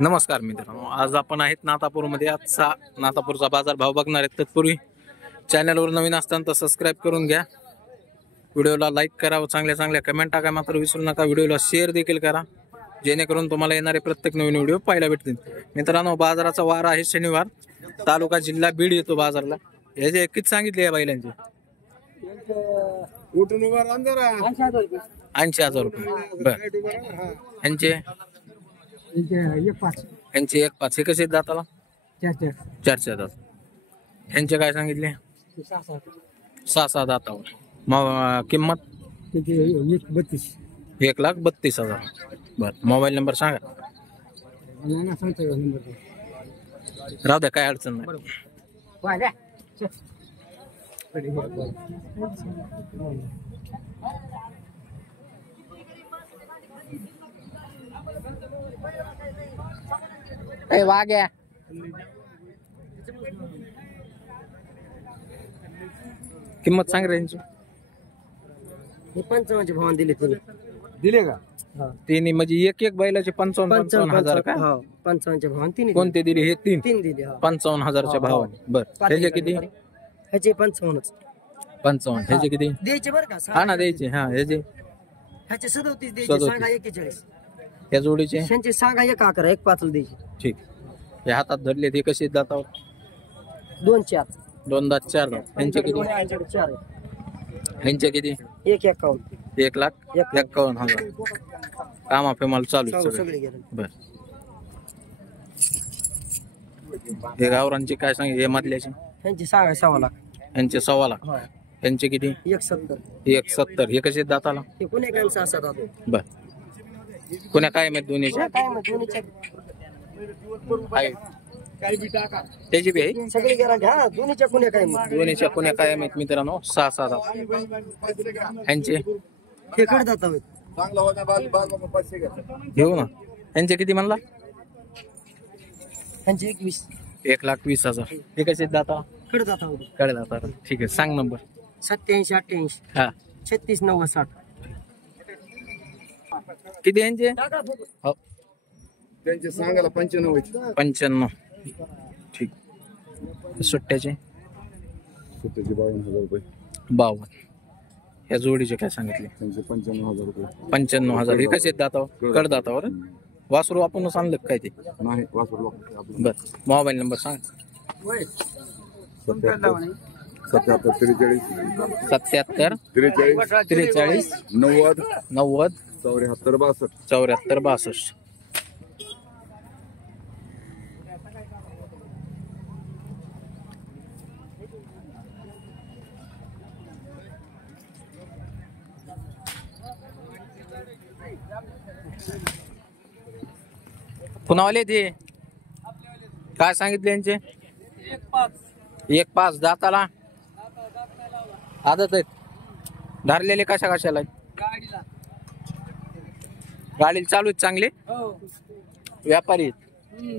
नमस्कार मित्रांनो, आज आपण आहेत नातापूरमध्ये. आजचा नातापूरचा बाजार भाव बघणार आहेत. तत्पूर्वी चॅनलवर नवीन असताना तर सबस्क्राईब करून घ्या, व्हिडिओला लाईक करा व चांगल्या चांगल्या कमेंट टाका मात्र विसरू नका. व्हिडिओला शेअर देखील करा जेणेकरून तुम्हाला येणारे प्रत्येक नवीन व्हिडिओ पाहायला भेटतील. मित्रांनो, बाजाराचा वार आहे शनिवार, तालुका जिल्हा बीड येतो बाजारला. याचे किती सांगितले या बैलांचे? 80,000 रुपये. बर, यांचे 1-5 हे कसे दाताला? 4 दात. यांचे काय सांगितले? 6 दातावर. मग किंमत 1,32,000. बर, मोबाईल नंबर सांगा. राहू द्या, काय अडचण नाही. वाघ्या किंमत सांग रे यांची. 55 भावान दिले का? तिन्ही म्हणजे एक बैलाचे 55,000 का? 55 भावान तिने कोणते दिले? हे तीन दिले. 55,000च्या भावाने. बर, ह्याचे किती? ह्याचे 55. 55. ह्याचे किती द्यायचे बरं का? हा ना, द्यायचे. हा, ह्याचे 37 द्यायचे. सांगा 41. या जोडीचे ह्यांचे सांगा 1-11 1-5 द्यायचे. ठीक. हे हातात धरले ते कसे दातावर? 2-4. 2 दात 4 दात. ह्यांचे किती? 4. ह्यांचे किती? 1-51. 1,51,000. कामा फेमाल चालू सगळे सगळे. गेले. बर, हे गावरांची काय सांगितले? हे मधल्याचे ह्यांचे सांगा 6 लाख. यांचे 1.25 लाख. यांचे किती? 1-70. 1,70. हे कसे दाताला? हे कोणी काय 6 दात. बर, कोण्या काय माहित? दोन्हीच्या काय मग दोन्हीचे आहे. त्याची बी आहे. सगळे गॅरंटी. हा, दोन्हीच्या कोणी काय मग दोन्हीच्या कोण्या काय माहित मित्रांनो. 6 दात. यांचे हे कड जात आहेत. घेऊ ना. यांचे किती म्हणला? ह्यांचे 21. 1,20,000. हे कसे दाता? कड जात आहोत. कडे दाता. ठीक आहे, सांग नंबर. 87-88 हा, 36-90-60. किती यांचे? हो, त्यांचे सांगायला 95. 95. ठीक. सुट्ट्याचे? सुट्ट्याचे 52,000 रुपये. 52. या जोडीचे काय सांगितले? त्यांचे 95,000 रुपये. 95,000. हे कसे दातावर? कड दातावर. वासरू आपण आणलं काय ते? नाही, वासरू बर, मोबाईल नंबर सांग. 77 43 77 43 43 90 90 74 62. 74 62. पुन्हा ते काय सांगितले यांचे? 1-5 दाताला. आदत आहेत. धरलेले कशा कशाला आहेत? गाडीला चालू आहेत चांगले. व्यापारी आहेत.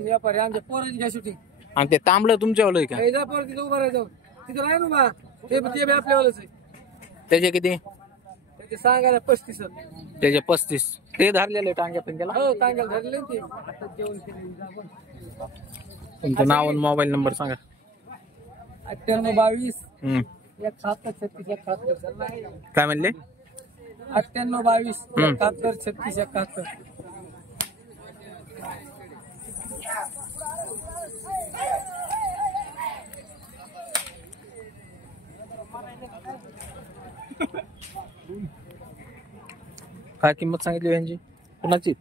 व्यापारी आमच्या पोरांची घ्या शूटिंग. आणि ते तांबलं तुमच्यावर आहे का? तिथं उभं राहायचं. तिथं राही ना बा. ते आपल्यावालंच आहे. त्याचे किती? त्याचे सांगायला 35. त्याचे 35. ते धरलेले टांग्या पिंग्याला. हो, सांगायला धरले ते. आता जेवण तुमचं नाव आणि मोबाईल नंबर सांगा. 98-22 हम्म. 71-36-71. काय म्हणले? 98-22 71-36-71. काय किंमत सांगितली यांची? कुणाची?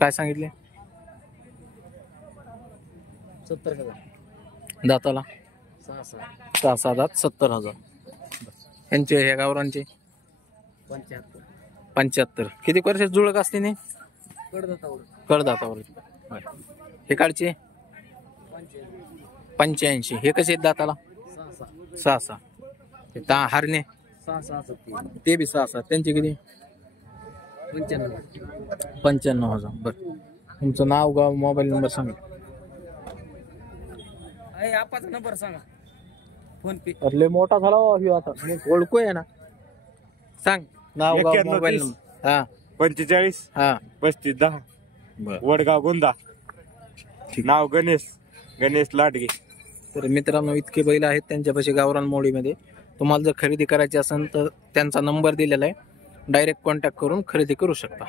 काय सांगितले? 70,000. दाताला 6 दात 70,000. यांचे ह्या गावरांचे 75. किती वर्ष जुळक असते नाही? कडदातावर. हे काढचे 85. हे कसे आहेत दाताला? 6. हारणे 6 ते बी 6. त्यांचे किती? 95,000. बरं, तुमचं नाव गाव मोबाईल नंबर सांगा. आपाचा नंबर सांगा. फोन पे. अरे लय मोठा झाला हो आता, ओळखू आहे ना. सांग नाव गाव मोबाईल नंबर. हा 45 हा 35 10 बरं. वडगाव गोंदा. नाव गणेश लाटगे. तर मित्रांनो इतके बैल आहेत त्यांच्यापाशी गावरान मोडीमध्ये. तुम्हाला जर खरेदी करायची असेल तर त्यांचा नंबर दिलेला आहे, डायरेक्ट कॉन्टॅक्ट करून खरेदी करू शकता.